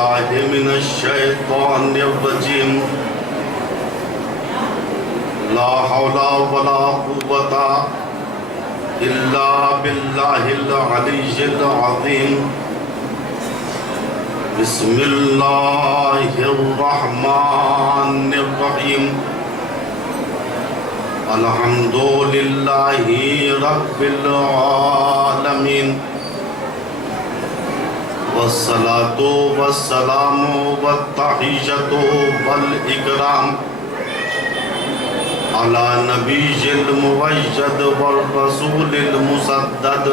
باللہ من الشیطان الرجیم لا حول ولا قوة الا باللہ العلی العظیم بسم اللہ الرحمن الرحیم الحمد للہ رب العالمین والصلاة والسلام والتحیۃ والاکرام علی نبی المؤید والرسول المسدد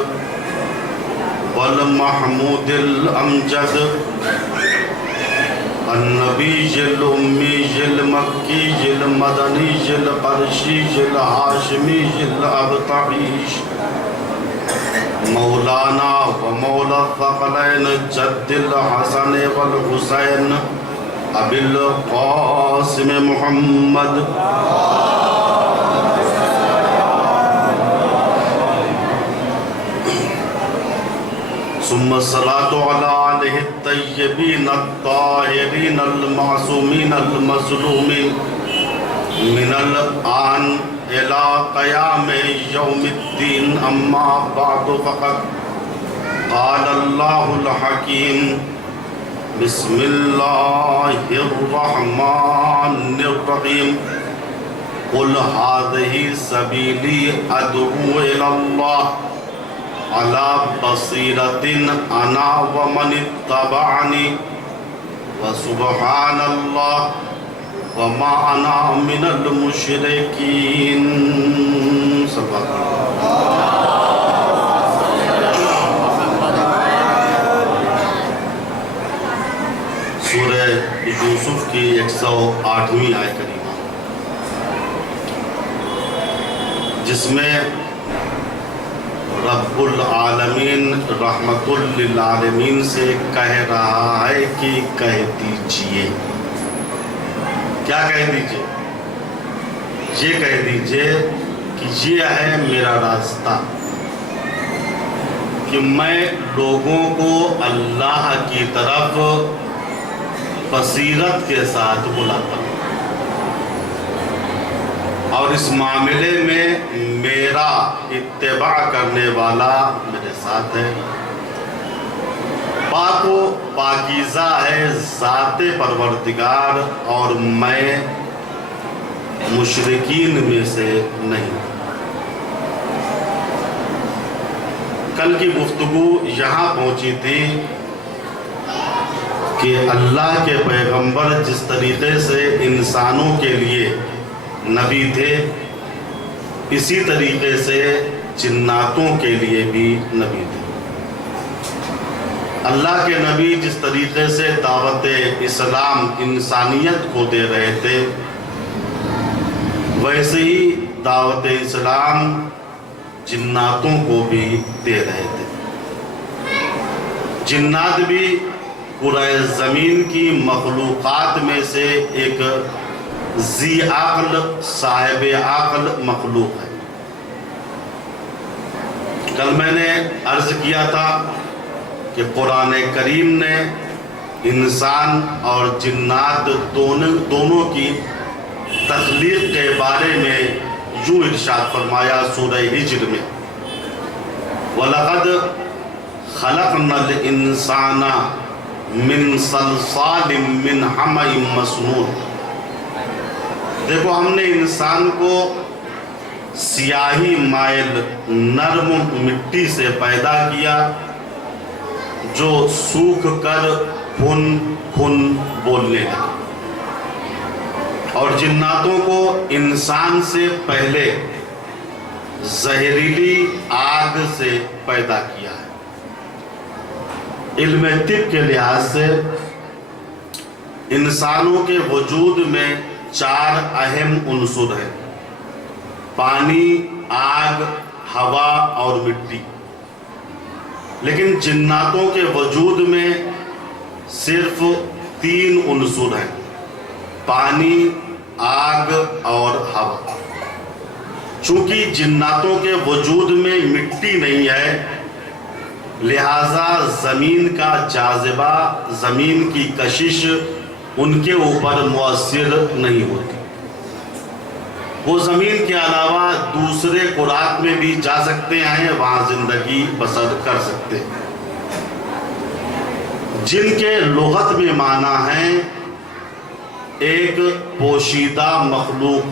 والمحمود الامجد النبی الامی المکی المدنی القرشی الہاشمی الابطحی مولانا و مولا الثقلین جد الحسن والحسین ابی القاسم محمد ثم الصلاة على آلہ الطیبین الطاہرین المعصومین المظلومین من الآن الى قیام یوم الدین اما بعد فقط قال اللہ الحکیم بسم اللہ الرحمن الرحیم قل هذه سبیلی ادعو الى اللہ علی بصیرۃ انا ومن اتبعنی وسبحان اللہ وما انا من المشرکین صدق سورہ یوسف کی 108ویں آیت کریمہ جس میں رب العالمین رحمت للعالمین سے کہہ رہا ہے کہ کہہ دیجئے. کیا کہہ دیجئے؟ یہ کہہ دیجئے کہ یہ ہے میرا راستہ کہ میں لوگوں کو اللہ کی طرف بصیرت کے ساتھ بلاتا ہوں اور اس معاملے میں میرا اتباع کرنے والا میرے ساتھ ہے. پاک و پاکیزہ ہے ذات پروردگار اور میں مشرکین میں سے نہیں. کل کی گفتگو یہاں پہنچی تھی کہ اللہ کے پیغمبر جس طریقے سے انسانوں کے لیے نبی تھے اسی طریقے سے جناتوں کے لیے بھی نبی تھے. اللہ کے نبی جس طریقے سے دعوت اسلام انسانیت کو دے رہے تھے ویسے ہی دعوت اسلام جناتوں کو بھی دے رہے تھے. جنات بھی کرۂ زمین کی مخلوقات میں سے ایک ذی عقل صاحب عقل مخلوق ہے. کل میں نے عرض کیا تھا کہ قرآن کریم نے انسان اور جنات دونوں کی تخلیق کے بارے میں یوں ارشاد فرمایا سورہ ہجر میں وَلَقَدْ خَلَقْنَا الْإِنسَانَ مِنْ صَلْصَالٍ مِّنْ حَمَإٍ مَّسْنُونٍ. دیکھو ہم نے انسان کو سیاہی مائل نرم مٹی سے پیدا کیا جو سوکھ کر پھن پھن بولنے لگا. اور جناتوں کو انسان سے پہلے زہریلی آگ سے پیدا کیا ہے. علم طب کے لحاظ سے انسانوں کے وجود میں 4 اہم عنصر ہیں: پانی، آگ، ہوا اور مٹی. لیکن جناتوں کے وجود میں صرف 3 عنصر ہیں: پانی، آگ اور ہوا. چونکہ جناتوں کے وجود میں مٹی نہیں ہے لہذا زمین کا جاذبہ، زمین کی کشش ان کے اوپر مؤثر نہیں ہوتی۔ وہ زمین کے علاوہ دوسرے خوراک میں بھی جا سکتے ہیں، وہاں زندگی بسر کر سکتے ہیں، جن کے لغت میں معنی ہیں ایک پوشیدہ مخلوق،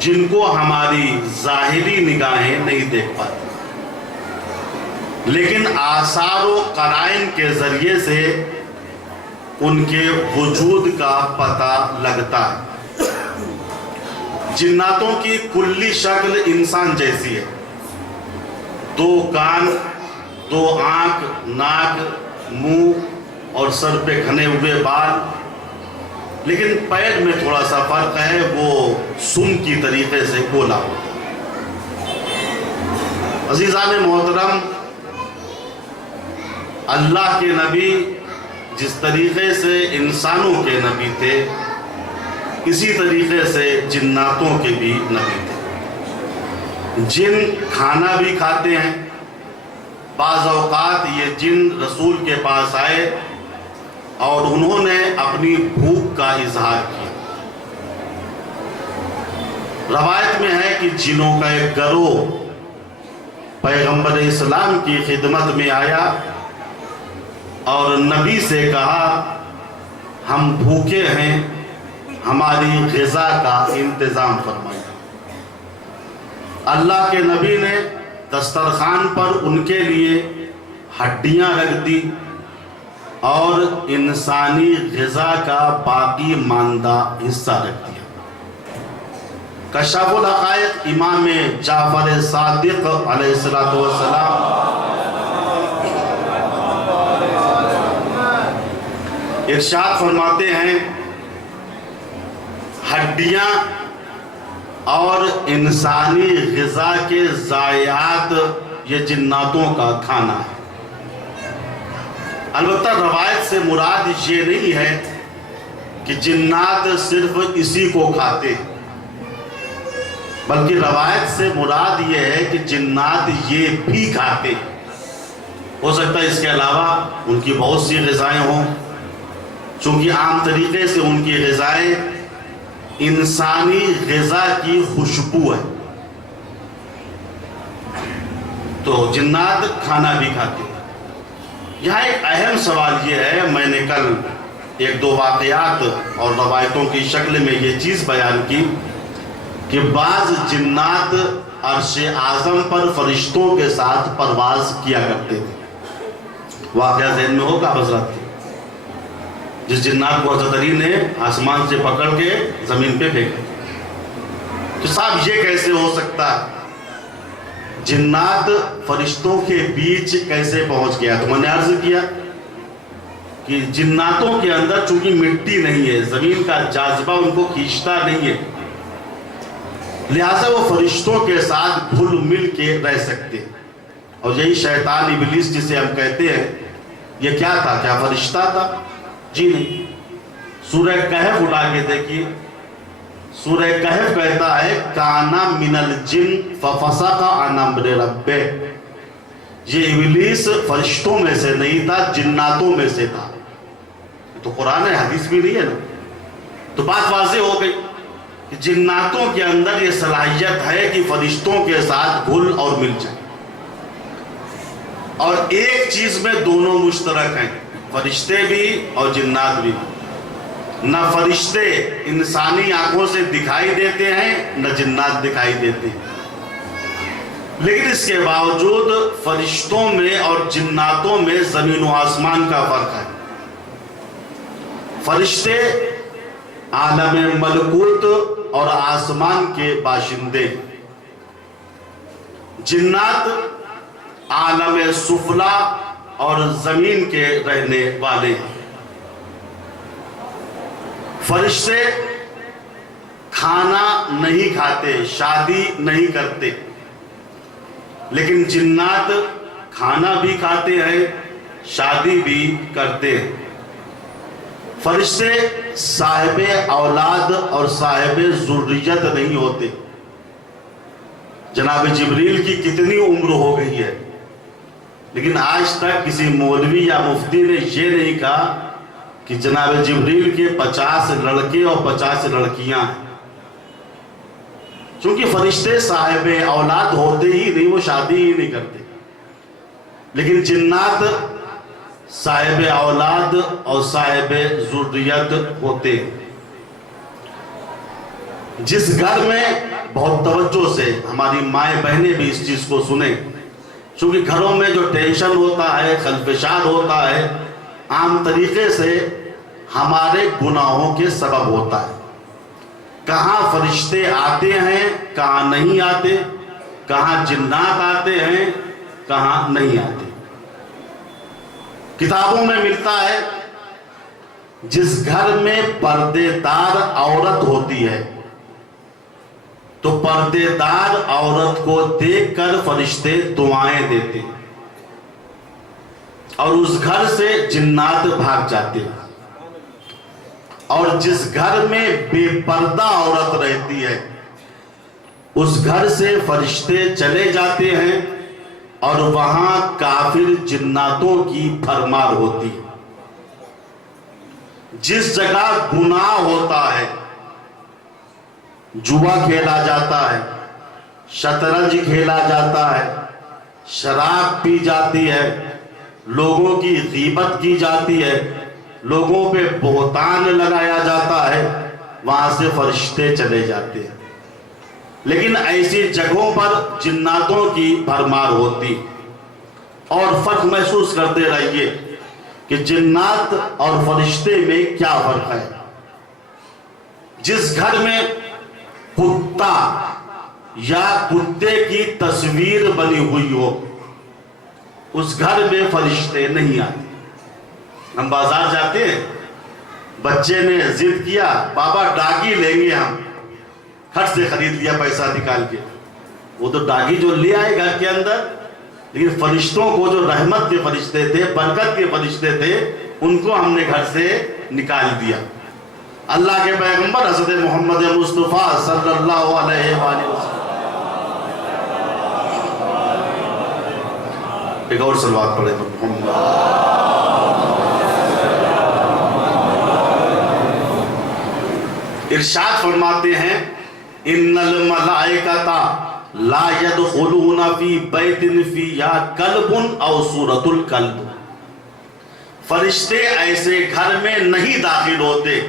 جن کو ہماری ظاہری نگاہیں نہیں دیکھ پاتی، لیکن آثار و قرائن کے ذریعے سے ان کے وجود کا پتہ لگتا ہے۔ جناتوں کی کلی شکل انسان جیسی ہے، دو کان، دو آنکھ، ناک، منہ اور سر پہ گھنے ہوئے بال، لیکن پیر میں تھوڑا سا فرق ہے، وہ سن کی طریقے سے گولا ہوتا ہے۔ عزیزان محترم، اللہ کے نبی جس طریقے سے انسانوں کے نبی تھے، اسی طریقے سے جناتوں کے بھی نبی تھے۔ جن کھانا بھی کھاتے ہیں، بعض اوقات یہ جن رسول کے پاس آئے اور انہوں نے اپنی بھوک کا اظہار کیا۔ روایت میں ہے کہ جنوں کا ایک گروہ پیغمبر اسلام کی خدمت میں آیا اور نبی سے کہا، ہم بھوکے ہیں، ہماری غذا کا انتظام فرمائیں۔ اللہ کے نبی نے دسترخوان پر ان کے لیے ہڈیاں رکھ دی اور انسانی غذا کا باقی ماندہ حصہ رکھ دیا۔ کشف الحقائق امام جعفر صادق علیہ السلام ارشاد فرماتے ہیں، ہڈیاں اور انسانی غذا کے ضائعات یہ جناتوں کا کھانا ہے۔ البتہ روایت سے مراد یہ نہیں ہے کہ جنات صرف اسی کو کھاتے، بلکہ روایت سے مراد یہ ہے کہ جنات یہ بھی کھاتے۔ ہو سکتا ہے اس کے علاوہ ان کی بہت سی غذائیں ہوں، چونکہ عام طریقے سے ان کی غذائیں انسانی غذا کی خوشبو ہے، تو جنات کھانا بھی کھاتے ہیں۔ یہاں ایک اہم سوال یہ ہے، میں نے کل ایک دو واقعات اور روایتوں کی شکل میں یہ چیز بیان کی کہ بعض جنات عرش اعظم پر فرشتوں کے ساتھ پرواز کیا کرتے تھے۔ واقعہ ذہن میں ہوگا حضرات، جس جنات کو حضرت علی نے آسمان سے پکڑ کے زمین پہ پھینکا۔ تو صاحب یہ کیسے ہو سکتا ہے؟ جنات فرشتوں کے بیچ کیسے پہنچ گیا؟ تو میں نے عرض کیا کہ جناتوں کے اندر چونکہ مٹی نہیں ہے، زمین کا جاذبہ ان کو کھینچتا نہیں ہے، لہٰذا وہ فرشتوں کے ساتھ گھل مل کے رہ سکتے۔ اور یہی شیطان ابلیس جسے ہم کہتے ہیں، یہ کیا تھا؟ کیا فرشتہ تھا؟ جی نہیں۔ سورہ کہف اٹھا کے دیکھیے، سورہ کہف کہتا ہے کانا من الجن ففسق عن امر ربہ، یہ ابلیس فرشتوں میں سے نہیں تھا، جناتوں میں سے تھا۔ تو قرآن ہے، حدیث بھی نہیں ہے نا، تو بات واضح ہو گئی کہ جناتوں کے اندر یہ صلاحیت ہے کہ فرشتوں کے ساتھ گھل اور مل جائے، اور ایک چیز میں دونوں مشترک ہیں، فرشتے بھی اور جنات بھی۔ نہ فرشتے انسانی آنکھوں سے دکھائی دیتے ہیں، نہ جنات دکھائی دیتے ہیں، لیکن اس کے باوجود فرشتوں میں اور جناتوں میں زمین و آسمان کا فرق ہے۔ فرشتے عالم ملکوت اور آسمان کے باشندے، جنات عالم سفلا اور زمین کے رہنے والے ہیں۔ فرشتے کھانا نہیں کھاتے، شادی نہیں کرتے، لیکن جنات کھانا بھی کھاتے ہیں، شادی بھی کرتے ہیں۔ فرشتے صاحب اولاد اور صاحب ذریت نہیں ہوتے، جناب جبریل کی کتنی عمر ہو گئی ہے، لیکن آج تک کسی مولوی یا مفتی نے یہ نہیں کہا کہ جناب جبریل کے 50 لڑکے اور 50 لڑکیاں ہیں، چونکہ فرشتے صاحب اولاد ہوتے ہی نہیں، وہ شادی ہی نہیں کرتے، لیکن جنات صاحب اولاد اور صاحب ذریت ہوتے ہیں۔ جس گھر میں بہت توجہ سے ہماری مائیں بہنیں بھی اس چیز کو سنیں، چونکہ گھروں میں جو ٹینشن ہوتا ہے، خلفشاد ہوتا ہے، عام طریقے سے ہمارے گناہوں کے سبب ہوتا ہے۔ کہاں فرشتے آتے ہیں، کہاں نہیں آتے، کہاں جنات آتے ہیں، کہاں نہیں آتے۔ کتابوں میں ملتا ہے جس گھر میں پردے دار عورت ہوتی ہے تو پردے دار عورت کو دیکھ کر فرشتے دعائیں دیتے ہیں اور اس گھر سے جنات بھاگ جاتے ہیں، اور جس گھر میں بے پردہ عورت رہتی ہے اس گھر سے فرشتے چلے جاتے ہیں اور وہاں کافر جناتوں کی بھرمار ہوتی ہے۔ جس جگہ گناہ ہوتا ہے، جوا کھیلا جاتا ہے، شطرنج کھیلا جاتا ہے، شراب پی جاتی ہے، لوگوں کی غیبت کی جاتی ہے، لوگوں پہ بہتان لگایا جاتا ہے، وہاں سے فرشتے چلے جاتے ہیں۔ لیکن ایسی جگہوں پر جناتوں کی بھرمار ہوتی، اور فرق محسوس کرتے رہیے کہ جنات اور فرشتے میں کیا فرق ہے۔ جس گھر میں کتا یا کتے کی تصویر بنی ہوئی ہو اس گھر میں فرشتے نہیں آتے۔ ہم بازار جاتے ہیں، بچے نے ضد کیا بابا ڈاگی لیں گے، ہم کھٹ سے خرید لیا پیسہ نکال کے، وہ تو ڈاگی جو لے آئے گھر کے اندر، لیکن فرشتوں کو جو رحمت کے فرشتے تھے، برکت کے فرشتے تھے، ان کو ہم نے گھر سے نکال دیا۔ اللہ کے پیغمبر حضرت محمد مصطفیٰ صلی اللہ علیہ وآلہ وسلم، ایک اور صلوات پڑھے ارشاد فرماتے ہیں ان الملائکۃ لا يدخلون فی بیت فیہ کلب او صورۃ الکلب، فرشتے ایسے گھر میں نہیں داخل ہوتے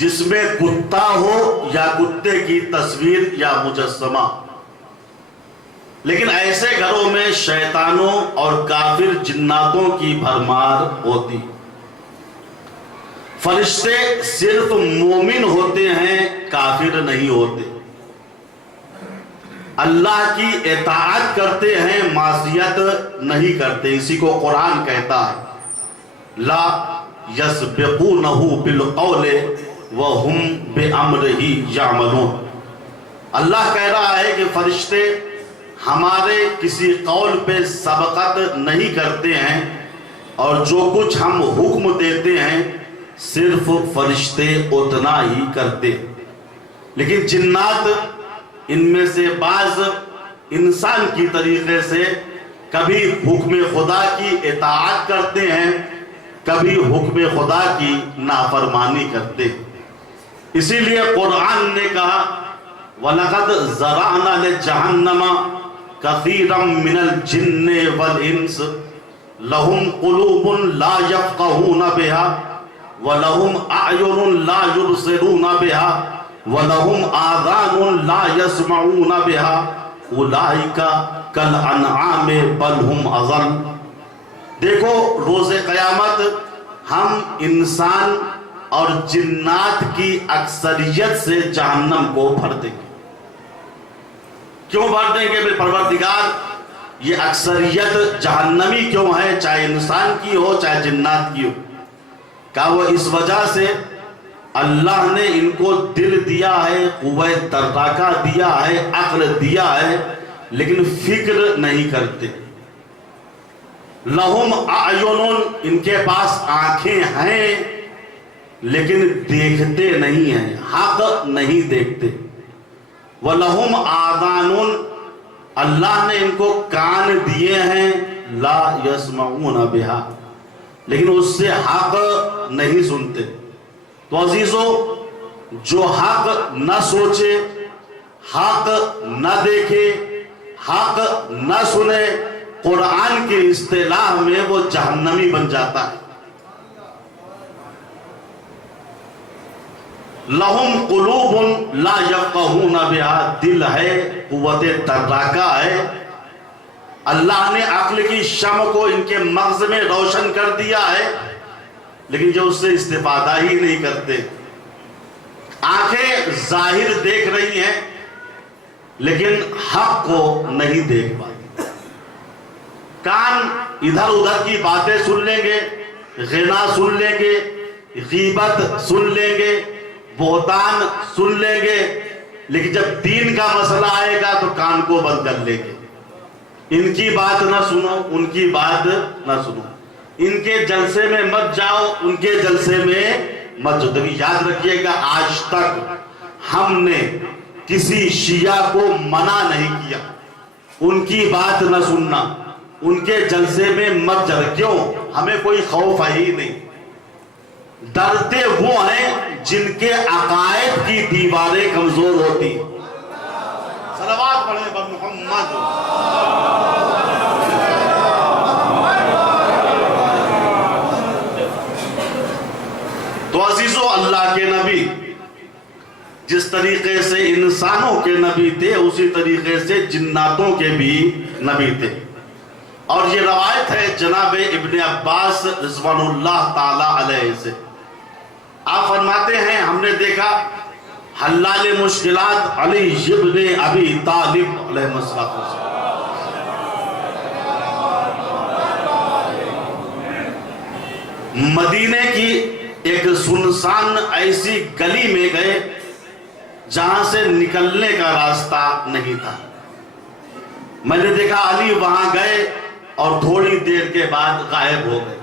جس میں کتا ہو یا کتے کی تصویر یا مجسمہ، لیکن ایسے گھروں میں شیطانوں اور کافر جناتوں کی بھرمار ہوتی۔ فرشتے صرف مومن ہوتے ہیں، کافر نہیں ہوتے۔ اللہ کی اطاعت کرتے ہیں، معصیت نہیں کرتے۔ اسی کو قرآن کہتا ہے لا یسبقونہ بالقول وہم بامرہ یعملون۔ اللہ کہہ رہا ہے کہ فرشتے ہمارے کسی قول پہ سبقت نہیں کرتے ہیں، اور جو کچھ ہم حکم دیتے ہیں صرف فرشتے اتنا ہی کرتے۔ لیکن جنات ان میں سے بعض انسان کی طریقے سے کبھی حکم خدا کی اطاعت کرتے ہیں، کبھی حکم خدا کی نافرمانی کرتے۔ اسی لیے قرآن نے کہا وَلَقَدْ زَرَعْنَا لِجَهَنَّمَ كَثِيرًا مِنَ الْجِنِّ وَالْإِنسِ لَهُمْ قُلُوبٌ لَا يَفْقَهُونَ بِهَا وَلَهُمْ أَعْيُنٌ لَا يُبْصِرُونَ بِهَا وَلَهُمْ آذَانٌ لَا يَسْمَعُونَ بِهَا أُولَئِكَ كَالْأَنْعَامِ بَلْ هُمْ أَضَلُّ۔ دیکھو روز قیامت ہم انسان اور جنات کی اکثریت سے جہنم کو بھر دیں گے۔ کیوں بھر دیں گے پروردگار؟ یہ اکثریت جہنمی کیوں ہے، چاہے انسان کی ہو چاہے جنات کی ہو؟ کہا وہ اس وجہ سے اللہ نے ان کو دل دیا ہے، قوت ترقہ دیا ہے، عقل دیا ہے، لیکن فکر نہیں کرتے۔ لہم اعین، ان کے پاس آنکھیں ہیں لیکن دیکھتے نہیں ہیں، حق نہیں دیکھتے۔ وَلَهُمْ آذَانٌ، اللہ نے ان کو کان دیے ہیں، لا يَسْمَعُونَ بِهَا، لیکن اس سے حق نہیں سنتے۔ تو عزیزو، جو حق نہ سوچے، حق نہ دیکھے، حق نہ سنے، قرآن کی اصطلاح میں وہ جہنمی بن جاتا ہے۔ لہم قلوب لا یفقہون بہا، دل ہے، قوت تراکہ ہے، اللہ نے عقل کی شمع کو ان کے مغز میں روشن کر دیا ہے، لیکن جو اس سے استفادہ ہی نہیں کرتے۔ آنکھیں ظاہر دیکھ رہی ہیں لیکن حق کو نہیں دیکھ پاتی۔ کان ادھر ادھر کی باتیں سن لیں گے، غنا سن لیں گے، غیبت سن لیں گے، بہتان سن لیں گے، لیکن جب دین کا مسئلہ آئے گا تو کان کو بند کر لیں گے۔ ان کی بات نہ سنو، ان کی بات نہ سنو، ان کے جلسے میں مت جاؤ، ان کے جلسے میں مت جاؤ۔ دیکھیں، یاد رکھیے گا، آج تک ہم نے کسی شیعہ کو منع نہیں کیا ان کی بات نہ سننا، ان کے جلسے میں مت جاؤ۔ کیوں؟ ہمیں کوئی خوف ہے ہی نہیں۔ ڈرتے وہ ہیں جن کے عقائد کی دیواریں کمزور ہوتی۔ صلوات پڑھیں بر محمد۔ تو عزیزو، اللہ کے نبی جس طریقے سے انسانوں کے نبی تھے، اسی طریقے سے جناتوں کے بھی نبی تھے۔ اور یہ روایت ہے جناب ابن عباس رضوان اللہ تعالی علیہ سے، آپ فرماتے ہیں ہم نے دیکھا حلال مشکلات علی ابن ابی طالب علیہ السلام، مدینے کی ایک سنسان ایسی گلی میں گئے جہاں سے نکلنے کا راستہ نہیں تھا۔ میں نے دیکھا علی وہاں گئے اور تھوڑی دیر کے بعد غائب ہو گئے۔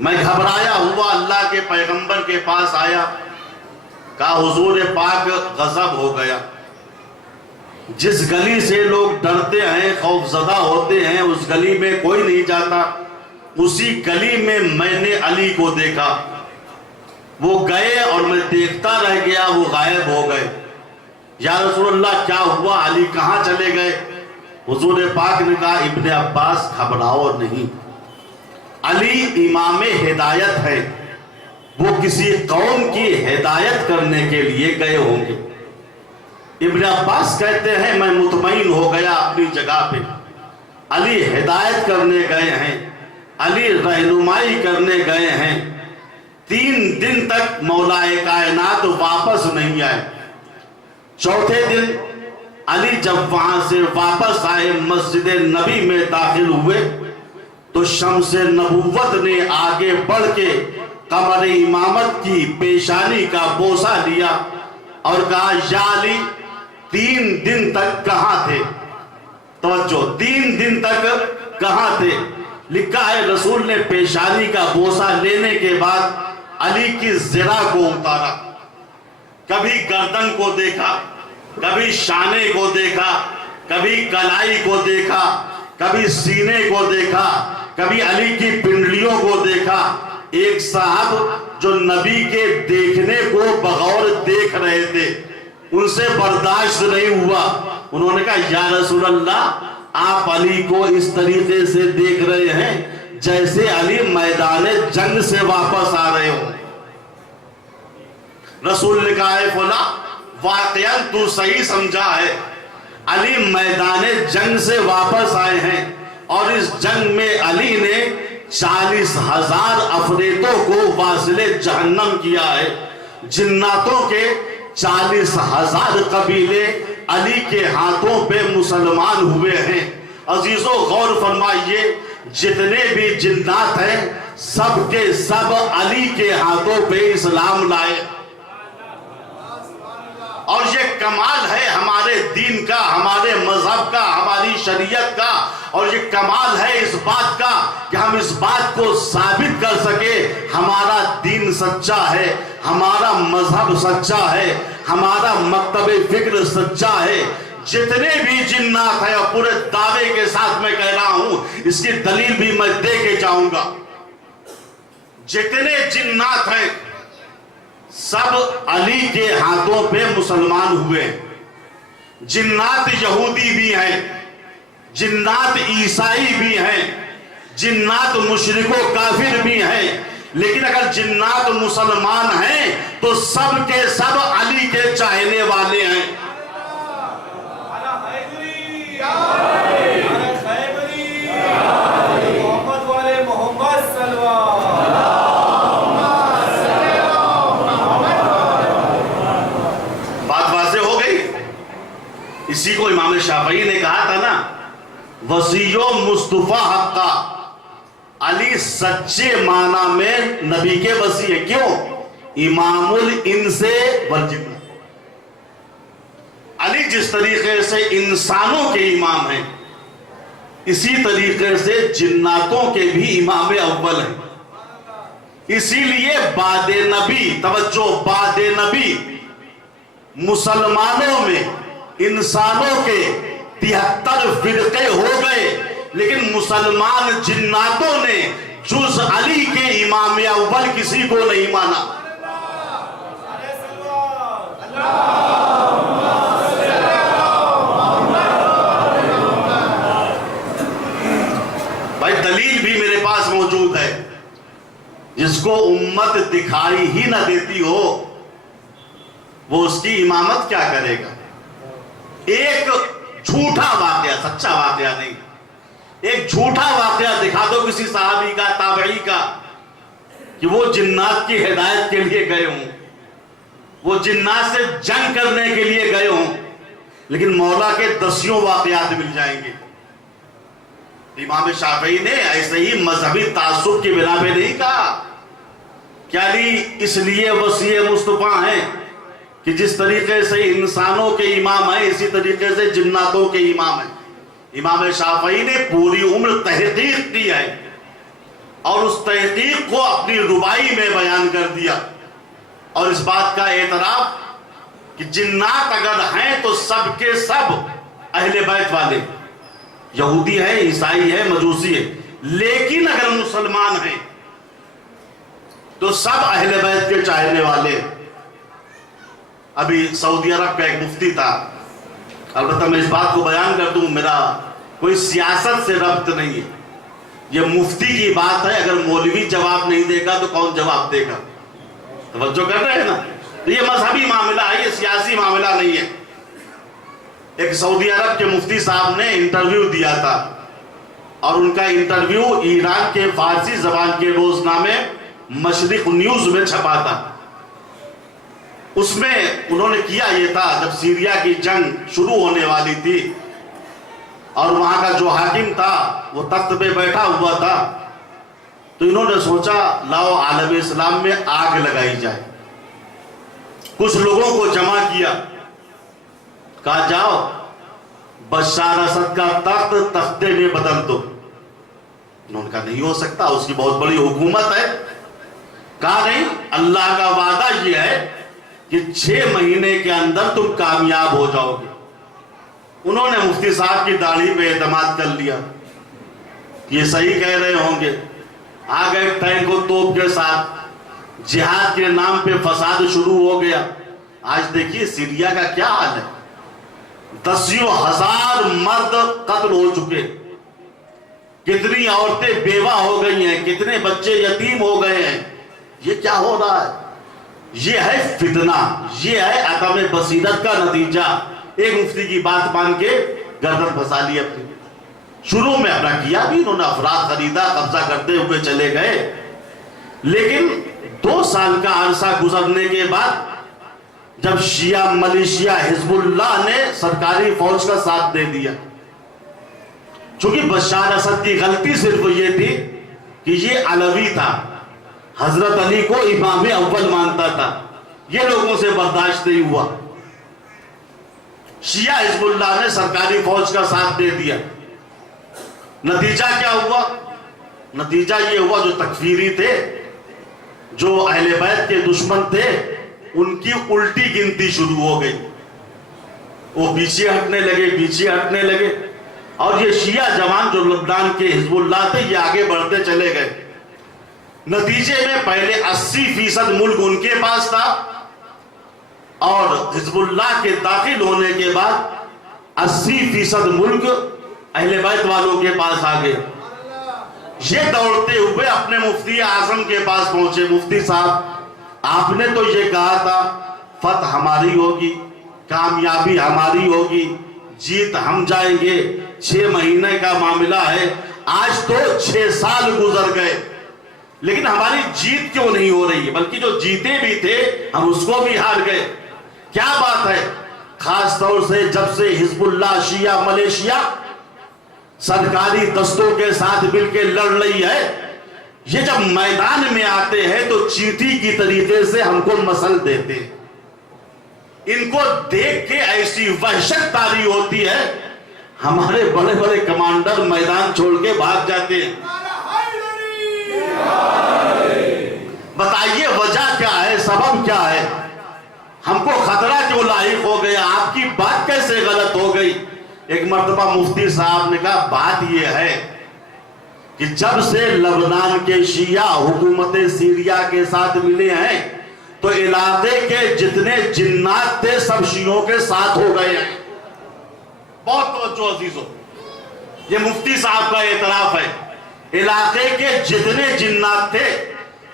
میں گھبرایا ہوا اللہ کے پیغمبر کے پاس آیا، کہا حضور پاک غضب ہو گیا۔ جس گلی سے لوگ ڈرتے ہیں، خوف زدہ ہوتے ہیں، اس گلی میں کوئی نہیں جاتا، اسی گلی میں میں نے علی کو دیکھا۔ وہ گئے اور میں دیکھتا رہ گیا، وہ غائب ہو گئے۔ یا رسول اللہ کیا ہوا، علی کہاں چلے گئے؟ حضور پاک نے کہا ابن عباس گھبراؤ نہیں، علی امام ہدایت ہے، وہ کسی قوم کی ہدایت کرنے کے لیے گئے ہوں گے۔ ابن عباس کہتے ہیں میں مطمئن ہو گیا اپنی جگہ پہ، علی ہدایت کرنے گئے ہیں، علی رہنمائی کرنے گئے ہیں۔ 3 دن تک مولا کائنات واپس نہیں آئے۔ چوتھے دن علی جب وہاں سے واپس آئے، مسجد نبی میں داخل ہوئے تو شمس نبوت نے آگے بڑھ کے قمر امامت کی پیشانی کا بوسہ لیا اور کہا یا علی 3 دن تک کہاں تھے؟ توجہ، 3 دن تک کہاں تھے؟ لکھا ہے رسول نے پیشانی کا بوسہ لینے کے بعد علی کی زرہ کو اتارا، کبھی گردن کو دیکھا، کبھی شانے کو دیکھا، کبھی کلائی کو دیکھا، کبھی سینے کو دیکھا، کبھی علی کی پنڈلیوں کو دیکھا۔ ایک صاحب جو نبی کے دیکھنے کو بغور دیکھ رہے تھے، ان سے برداشت نہیں ہوا، انہوں نے کہا یا رسول اللہ آپ علی کو اس طریقے سے دیکھ رہے ہیں جیسے علی میدان جنگ سے واپس آ رہے ہو۔ رسول نے کہا ہے فلا، واقعا تو صحیح سمجھا ہے، علی میدان جنگ سے واپس آئے ہیں، اور اس جنگ میں علی نے 40,000 افریتوں کو واصل جہنم کیا ہے۔ جناتوں کے 40,000 قبیلے علی کے ہاتھوں پہ مسلمان ہوئے ہیں۔ عزیزو غور فرمائیے، جتنے بھی جنات ہیں سب کے سب علی کے ہاتھوں پہ اسلام لائے، اور یہ کمال ہے ہمارے دین کا، ہمارے مذہب کا، ہماری شریعت کا، اور یہ کمال ہے اس بات کا کہ ہم اس بات کو ثابت کر سکے ہمارا دین سچا ہے، ہمارا مذہب سچا ہے، ہمارا مکتب فکر سچا ہے۔ جتنے بھی جنات ہیں، اور پورے دعوے کے ساتھ میں کہہ رہا ہوں، اس کی دلیل بھی میں دے کے جاؤں گا، جتنے جنات ہیں سب علی کے ہاتھوں پہ مسلمان ہوئے۔ جنات یہودی بھی ہیں، جنات عیسائی بھی ہیں، جنات مشرک و کافر بھی ہیں، لیکن اگر جنات مسلمان ہیں تو سب کے سب علی کے چاہنے والے ہیں۔ اسی کو امام شافعی نے کہا تھا نا، وصی و مصطفیٰ حقا، علی سچے معنی میں نبی کے وصی ہے۔ کیوں؟ امام الانس والجن، علی جس طریقے سے انسانوں کے امام ہیں، اسی طریقے سے جناتوں کے بھی امام اول ہیں۔ اسی لیے بعد نبی، توجہ، بعد نبی مسلمانوں میں انسانوں کے 73 فرقے ہو گئے، لیکن مسلمان جناتوں نے جز علی کے امام اول کسی کو نہیں مانا۔ بھائی دلیل بھی میرے پاس موجود ہے، جس کو امت دکھائی ہی نہ دیتی ہو وہ اس کی امامت کیا کرے گا؟ ایک جھوٹا واقعہ، سچا واقعہ نہیں، ایک جھوٹا واقعہ دکھا دو کسی صحابی کا، تابعی کا، کہ وہ جنات کی ہدایت کے لیے گئے ہوں، وہ جنات سے جنگ کرنے کے لیے گئے ہوں، لیکن مولا کے 10 واقعات مل جائیں گے۔ امام شافعی نے ایسے ہی مذہبی تعصب کی بنا پہ نہیں کہا کہ علی اس لیے وصی مصطفیٰ ہیں کہ جس طریقے سے انسانوں کے امام ہیں اسی طریقے سے جناتوں کے امام ہیں۔ امام شافعی نے پوری عمر تحقیق کی ہے اور اس تحقیق کو اپنی ربائی میں بیان کر دیا، اور اس بات کا اعتراف کہ جنات اگر ہیں تو سب کے سب اہل بیت والے، یہودی ہے، عیسائی ہے، مجوسی ہے، لیکن اگر مسلمان ہیں تو سب اہل بیت کے چاہنے والے۔ ابھی سعودی عرب کا ایک مفتی تھا، البتہ میں اس بات کو بیان کر دوں، میرا کوئی سیاست سے ربط نہیں ہے، یہ مفتی کی بات ہے، اگر مولوی جواب نہیں دے گا تو کون جواب دے گا؟ توجہ کر رہے ہیں نا؟ یہ مذہبی معاملہ ہے، یہ سیاسی معاملہ نہیں ہے۔ ایک سعودی عرب کے مفتی صاحب نے انٹرویو دیا تھا، اور ان کا انٹرویو ایران کے فارسی زبان کے روزنامے مشرق نیوز میں چھپا تھا۔ اس میں انہوں نے کیا یہ تھا، جب سیریا کی جنگ شروع ہونے والی تھی اور وہاں کا جو حاکم تھا وہ تخت پہ بیٹھا ہوا تھا، تو انہوں نے سوچا لاؤ عالم اسلام میں آگ لگائی جائے۔ کچھ لوگوں کو جمع کیا، کہا جاؤ بشار اسد کا تخت تختے میں بدل دو۔ انہوں نے کہا نہیں ہو سکتا، اس کی بہت بڑی حکومت ہے۔ کہا نہیں، اللہ کا وعدہ یہ ہے کہ 6 مہینے کے اندر تم کامیاب ہو جاؤ گے۔ انہوں نے مفتی صاحب کی داڑھی پہ اعتماد کر لیا، یہ صحیح کہہ رہے ہوں گے۔ آ گئے ٹینک و توپ کے ساتھ، جہاد کے نام پہ فساد شروع ہو گیا۔ آج دیکھیے سیریا کا کیا حال ہے، 10,000 مرد قتل ہو چکے، کتنی عورتیں بیوہ ہو گئی ہیں، کتنے بچے یتیم ہو گئے ہیں۔ یہ کیا ہو رہا ہے؟ یہ ہے فتنہ، یہ ہے عدم بصیرت کا نتیجہ۔ ایک مفتی کی بات مان کے گردن پھنسا لی اپنی۔ شروع میں اپنا کیا بھی، انہوں نے افراد خریدا، قبضہ کرتے ہوئے چلے گئے، لیکن 2 سال کا عرصہ گزرنے کے بعد جب شیعہ ملیشیا حزب اللہ نے سرکاری فوج کا ساتھ دے دیا، چونکہ بشار اسد کی غلطی صرف یہ تھی کہ یہ علوی تھا، حضرت علی کو امام اول مانتا تھا، یہ لوگوں سے برداشت نہیں ہوا، شیعہ حزب اللہ نے سرکاری فوج کا ساتھ دے دیا، نتیجہ کیا ہوا؟ نتیجہ یہ ہوا جو تکفیری تھے، جو اہل بیت کے دشمن تھے، ان کی الٹی گنتی شروع ہو گئی. وہ پیچھے ہٹنے لگے. اور یہ شیعہ جوان جو لبنان کے حزب اللہ تھے، یہ آگے بڑھتے چلے گئے. نتیجے میں پہلے 80% ملک ان کے پاس تھا، اور حزب اللہ کے داخل ہونے کے بعد 80% ملک اہل بیت والوں کے پاس آ گئے. یہ دوڑتے ہوئے اپنے مفتی اعظم کے پاس پہنچے. مفتی صاحب، آپ نے تو یہ کہا تھا فتح ہماری ہوگی، کامیابی ہماری ہوگی، جیت ہم جائیں گے، 6 مہینے کا معاملہ ہے. آج تو 6 سال گزر گئے، لیکن ہماری جیت کیوں نہیں ہو رہی ہے؟ بلکہ جو جیتے بھی تھے ہم اس کو بھی ہار گئے. کیا بات ہے؟ خاص طور سے جب سے حزب اللہ شیعہ ملیشیا سرکاری دستوں کے ساتھ مل کے لڑ رہی ہے، یہ جب میدان میں آتے ہیں تو چیٹی کی طریقے سے ہم کو مسل دیتے ہیں. ان کو دیکھ کے ایسی وحشت طاری ہوتی ہے، ہمارے بڑے بڑے کمانڈر میدان چھوڑ کے بھاگ جاتے ہیں. بتائیے وجہ کیا ہے، سبب کیا ہے؟ ہم کو خطرہ کیوں لاحق ہو گیا؟ آپ کی بات کیسے غلط ہو گئی؟ ایک مرتبہ مفتی صاحب نے کہا بات یہ ہے کہ جب سے لبنان کے شیعہ حکومت سیریا کے ساتھ ملے ہیں تو علاقے کے جتنے جنات تھے سب شیعوں کے ساتھ ہو گئے ہیں. بہت توجہ عزیزو، یہ مفتی صاحب کا اعتراف ہے. علاقے کے جتنے جنات تھے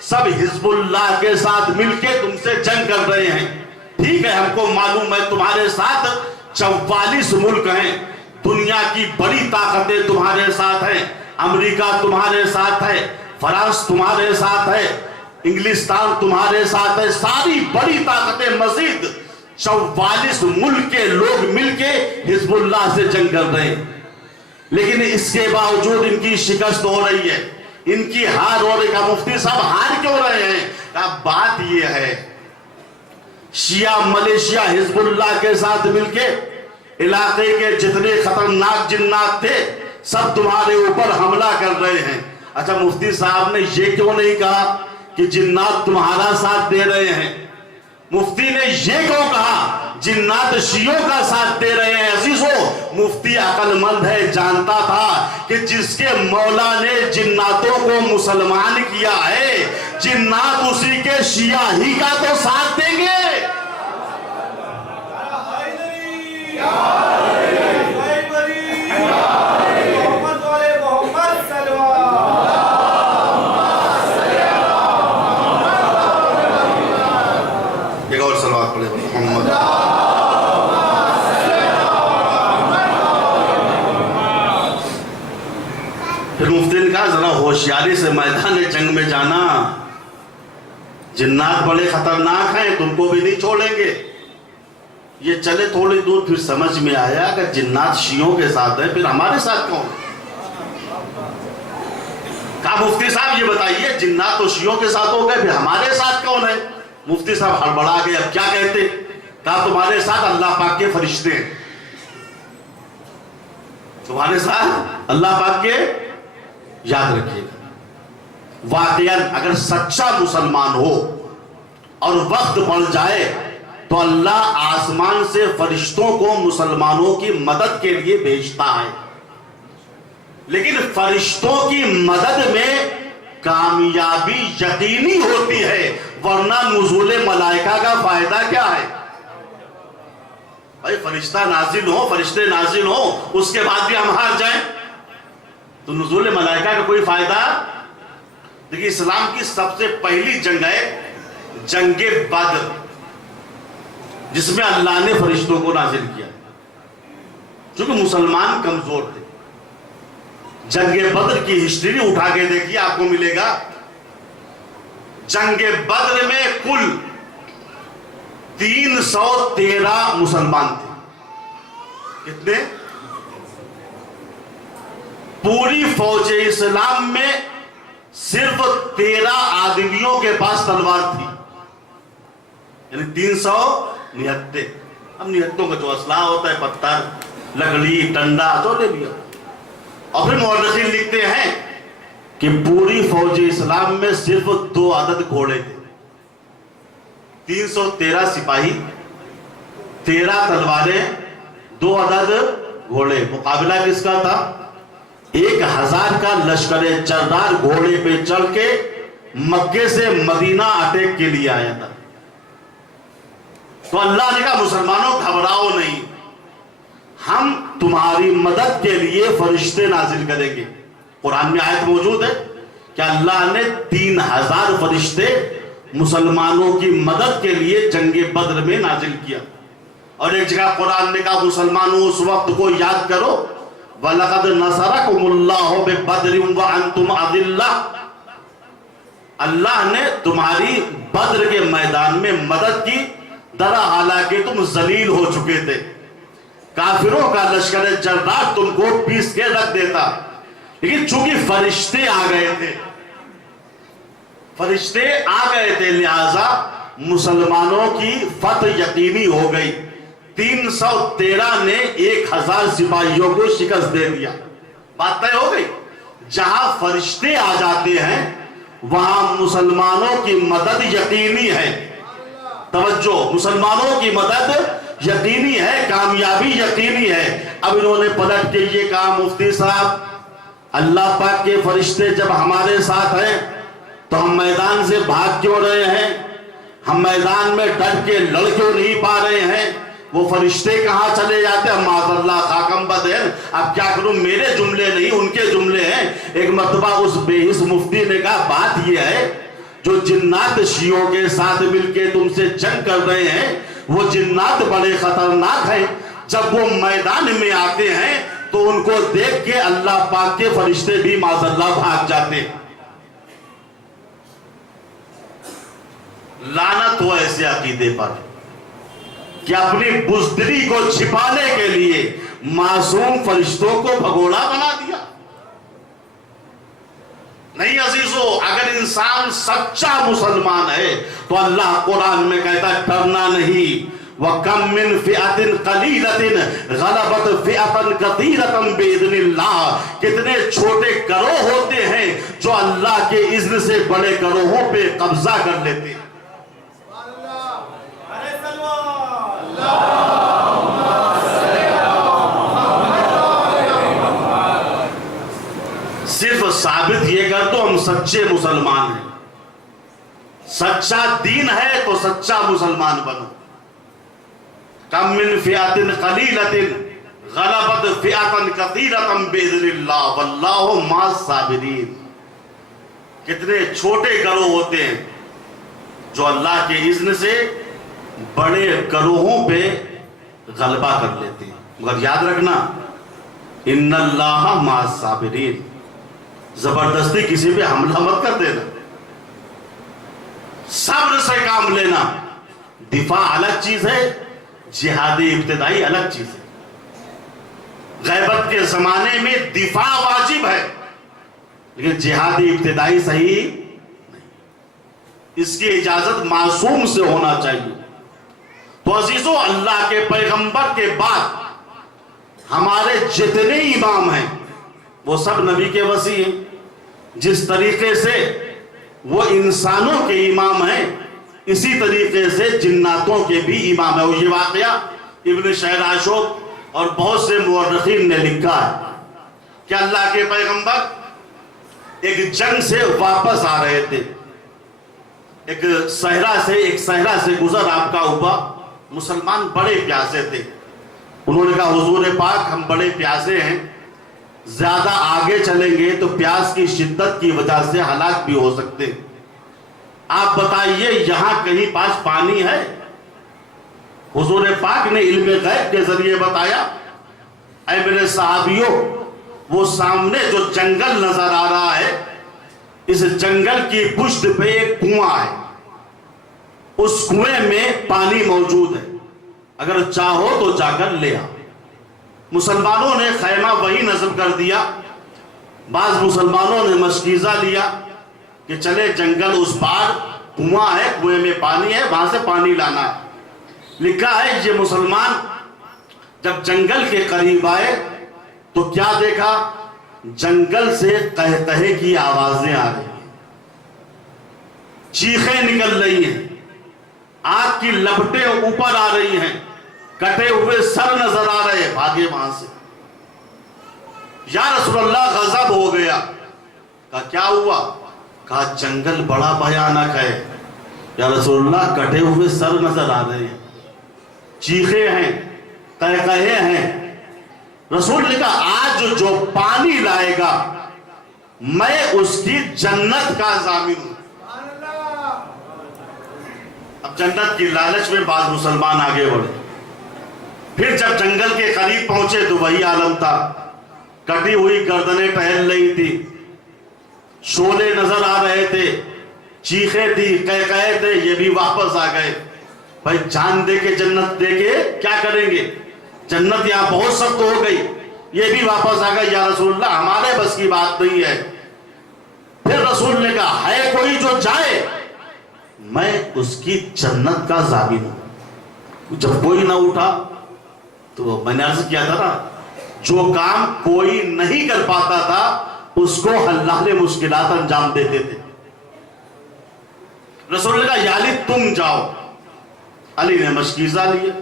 سب حزب اللہ کے ساتھ مل کے تم سے جنگ کر رہے ہیں. ٹھیک ہے، ہم کو معلوم ہے تمہارے ساتھ 44 ملک ہیں، دنیا کی بڑی طاقتیں تمہارے ساتھ ہیں. امریکہ تمہارے ساتھ ہے، فرانس تمہارے ساتھ ہے، انگلستان تمہارے ساتھ ہے، ساری بڑی طاقتیں مزید 44 ملک کے لوگ مل کے حزب اللہ سے جنگ کر رہے ہیں. لیکن اس کے باوجود ان کی شکست ہو رہی ہے، ان کی ہار ہو رہی ہے. مفتی صاحب ہار کیوں رہے ہیں؟ بات یہ ہے شیعہ ملیشیا حزب اللہ کے ساتھ مل کے علاقے کے جتنے خطرناک جنات تھے سب تمہارے اوپر حملہ کر رہے ہیں. اچھا مفتی صاحب نے یہ کیوں نہیں کہا کہ جنات تمہارا ساتھ دے رہے ہیں؟ مفتی نے یہ کیوں کہا جنات شیعوں کا ساتھ دے رہے ہیں؟ عزیزو، مفتی عقل مند ہے، جانتا تھا کہ جس کے مولا نے جناتوں کو مسلمان کیا ہے، جنات اسی کے شیعہ ہی کا تو ساتھ دیں گے. ایک اور صلوات پڑھے محمد. پھر مفتی نے کہا ذرا ہوشیاری سے میدان جنگ میں جانا، جنات بڑے خطرناک ہیں، تم کو بھی نہیں چھوڑیں گے. یہ چلے تھوڑی دور، پھر سمجھ میں آیا کہ جنات شیعوں کے ساتھ ہیں، پھر ہمارے ساتھ کون؟ کہا مفتی صاحب یہ بتائیے، جنات تو شیعوں کے ساتھ ہو گئے، پھر ہمارے ساتھ کون ہے؟ مفتی صاحب ہڑبڑا گئے، اب کیا کہتے؟ کہا تمہارے ساتھ اللہ پاک کے فرشتے ہیں. تمہارے ساتھ اللہ پاک کے، یاد رکھیے گا واقعاً اگر سچا مسلمان ہو اور وقت پڑ جائے تو اللہ آسمان سے فرشتوں کو مسلمانوں کی مدد کے لیے بھیجتا ہے. لیکن فرشتوں کی مدد میں کامیابی یقینی ہوتی ہے، ورنہ نزول ملائکہ کا فائدہ کیا ہے؟ بھائی فرشتہ نازل ہو، فرشتے نازل ہو، اس کے بعد بھی ہم ہار جائیں تو نزول ملائکہ کا کوئی فائدہ؟ دیکھیں اسلام کی سب سے پہلی جنگ ہے جنگ بدر، جس میں اللہ نے فرشتوں کو نازل کیا چونکہ مسلمان کمزور تھے. جنگ بدر کی ہسٹری اٹھا کے دیکھیے، آپ کو ملے گا جنگ بدر میں کل 313 مسلمان تھے. کتنے؟ پوری فوج اسلام میں صرف 13 آدمیوں کے پاس تلوار تھی، یعنی 379. اب نہتوں کا جو اسلحہ ہوتا ہے پتھر، لکڑی، ڈنڈا تو لے لیا. اور پھر مورخین لکھتے ہیں کہ پوری فوج اسلام میں صرف 2 عدد گھوڑے تھے، 313 سپاہی، 13 تلواریں، 2 عدد گھوڑے۔ مقابلہ کس کا تھا؟ 1000 کا لشکر جرار گھوڑے پہ چڑھ کے مکے سے مدینہ اٹیک کے لیے آیا تھا۔ تو اللہ نے کہا مسلمانوں گھبراؤ نہیں، ہم تمہاری مدد کے لیے فرشتے نازل کریں گے۔ قرآن میں آیت موجود ہے کہ اللہ نے 3000 فرشتے مسلمانوں کی مدد کے لیے جنگ بدر میں نازل کیا۔ اور ایک جگہ قرآن نے کہا مسلمانوں اس وقت کو یاد کرو، وَلَقَدْ نَصَرَكُمُ اللَّهُ بِبَدْرٍ وَأَنْتُمْ أَذِلَّةٌ، اللہ نے تمہاری بدر کے میدان میں مدد کی، درا حالانکہ تم ذلیل ہو چکے تھے، کافروں کا لشکر جرار تم کو پیس کے رکھ دیتا، لیکن چونکہ فرشتے آ گئے تھے، فرشتے آ گئے تھے، لہذا مسلمانوں کی فتح یقینی ہو گئی۔ 313 نے 1000 سپاہیوں کو شکست دے دیا، بات طے ہو گئی۔ جہاں فرشتے آ جاتے ہیں وہاں مسلمانوں کی مدد یقینی ہے۔ توجہ، مسلمانوں کی مدد یقینی ہے، کامیابی یقینی ہے۔ اب انہوں نے پلٹ کے یہ کہا مفتی صاحب، اللہ پاک کے فرشتے جب ہمارے ساتھ ہیں تو ہم میدان سے بھاگ کیوں رہے ہیں؟ ہم میدان میں ڈٹ کے لڑ کیوں نہیں پا رہے ہیں؟ وہ فرشتے کہاں چلے جاتے ہیں؟ معاذ اللہ خاکم بدین۔ اب کیا کروں، میرے جملے نہیں ان کے جملے ہیں۔ ایک مرتبہ اس بے حس مفتی نے کہا بات یہ ہے، جو جنات شیعوں کے ساتھ مل کے تم سے جنگ کر رہے ہیں وہ جنات بڑے خطرناک ہیں، جب وہ میدان میں آتے ہیں تو ان کو دیکھ کے اللہ پاک کے فرشتے بھی معاذ اللہ بھاگ جاتے ہیں۔ لعنت ہو ایسے عقیدے پر کہ اپنی بزدلی کو چھپانے کے لیے معصوم فرشتوں کو بھگوڑا بنا دیا۔ نہیں عزیزو، اگر انسان سچا مسلمان ہے تو اللہ قرآن میں کہتا ہے ڈرنا نہیں۔ وَكَمْ مِنْ فِئَةٍ قَلِيلَةٍ غَلَبَتْ فِئَةً كَثِيرَةً بِإِذْنِ اللَّهِ، کتنے چھوٹے گروہ ہوتے ہیں جو اللہ کے اذن سے بڑے گروہوں پہ قبضہ کر لیتے ہیں۔ صرف ثابت یہ کر دو ہم سچے مسلمان ہیں، سچا دین ہے تو سچا مسلمان بنو۔ کم من فئۃ قلیلۃ غلبت فئۃ کثیرۃ بإذن اللہ واللہ مع الصابرین۔ کتنے چھوٹے گروہ ہوتے ہیں جو اللہ کے اذن سے بڑے گروہوں پہ غلبہ کر لیتے ہیں۔ مگر یاد رکھنا ان اللہ مع الصابرین، زبردستی کسی پہ حملہ مت کر دینا، صبر سے کام لینا۔ دفاع الگ چیز ہے، جہاد ابتدائی الگ چیز ہے۔ غیبت کے زمانے میں دفاع واجب ہے لیکن جہاد ابتدائی صحیح نہیں، اس کی اجازت معصوم سے ہونا چاہیے۔ تو عزیزو، اللہ کے پیغمبر کے بعد ہمارے جتنے امام ہیں وہ سب نبی کے وصی ہیں۔ جس طریقے سے وہ انسانوں کے امام ہیں اسی طریقے سے جناتوں کے بھی امام ہیں۔ اور یہ واقعہ ابن شہراشوب اور بہت سے مورخین نے لکھا ہے کہ اللہ کے پیغمبر ایک جنگ سے واپس آ رہے تھے، ایک صحرا سے گزر آپ کا ہوا، مسلمان بڑے پیاسے تھے۔ انہوں نے کہا حضور پاک ہم بڑے پیاسے ہیں، زیادہ آگے چلیں گے تو پیاس کی شدت کی وجہ سے ہلاک بھی ہو سکتے، آپ بتائیے یہاں کہیں پاس پانی ہے؟ حضور پاک نے علم غیب کے ذریعے بتایا، اے میرے صحابیوں، وہ سامنے جو جنگل نظر آ رہا ہے اس جنگل کی پشت پہ ایک کنواں ہے، اس کنویں میں پانی موجود ہے، اگر چاہو تو جا کر لے آؤ۔ مسلمانوں نے خیمہ وہی نصب کر دیا، بعض مسلمانوں نے مشکیزہ لیا کہ چلے جنگل اس پار کنواں ہے، کنویں میں پانی ہے، وہاں سے پانی لانا ہے۔ لکھا ہے یہ مسلمان جب جنگل کے قریب آئے تو کیا دیکھا جنگل سے قہقہے کی آوازیں آ رہی ہیں، چیخیں نکل رہی ہیں، آگ کی لپٹیں اوپر آ رہی ہیں، کٹے ہوئے سر نظر آ رہے، بھاگے وہاں سے۔ یا رسول اللہ غضب ہو گیا۔ کہا کیا ہوا؟ کہا جنگل بڑا بھیانک ہے یا رسول اللہ، کٹے ہوئے سر نظر آ رہے ہیں، چیخیں ہیں، قہقہے ہیں۔ رسول نے کہا آج جو پانی لائے گا میں اس کی جنت کا ضامن ہوں۔ اب جنت کی لالچ میں بعض مسلمان آگے بڑھے، پھر جب جنگل کے قریب پہنچے تو وہی عالم تھا، کٹی ہوئی گردنیں ٹہل رہی تھی، شعلے نظر آ رہے تھے، چیخیں تھی، قہقہے تھے، یہ بھی واپس آ گئے۔ بھائی جان دے کے جنت دے کے کیا کریں گے؟ جنت یہاں بہت سخت ہو گئی، یہ بھی واپس آ گئے۔ یا رسول اللہ ہمارے بس کی بات نہیں ہے۔ پھر رسول نے کہا ہے کوئی جو جائے، میں اس کی جنت کا ضامن ہوں۔ جب کوئی نہ اٹھا تو میں نے عرض کیا تھا نا، جو کام کوئی نہیں کر پاتا تھا اس کو اللہ نے مشکلات انجام دیتے تھے۔ رسول نے کہا یا علی تم جاؤ۔ علی نے مشکیزہ لیا۔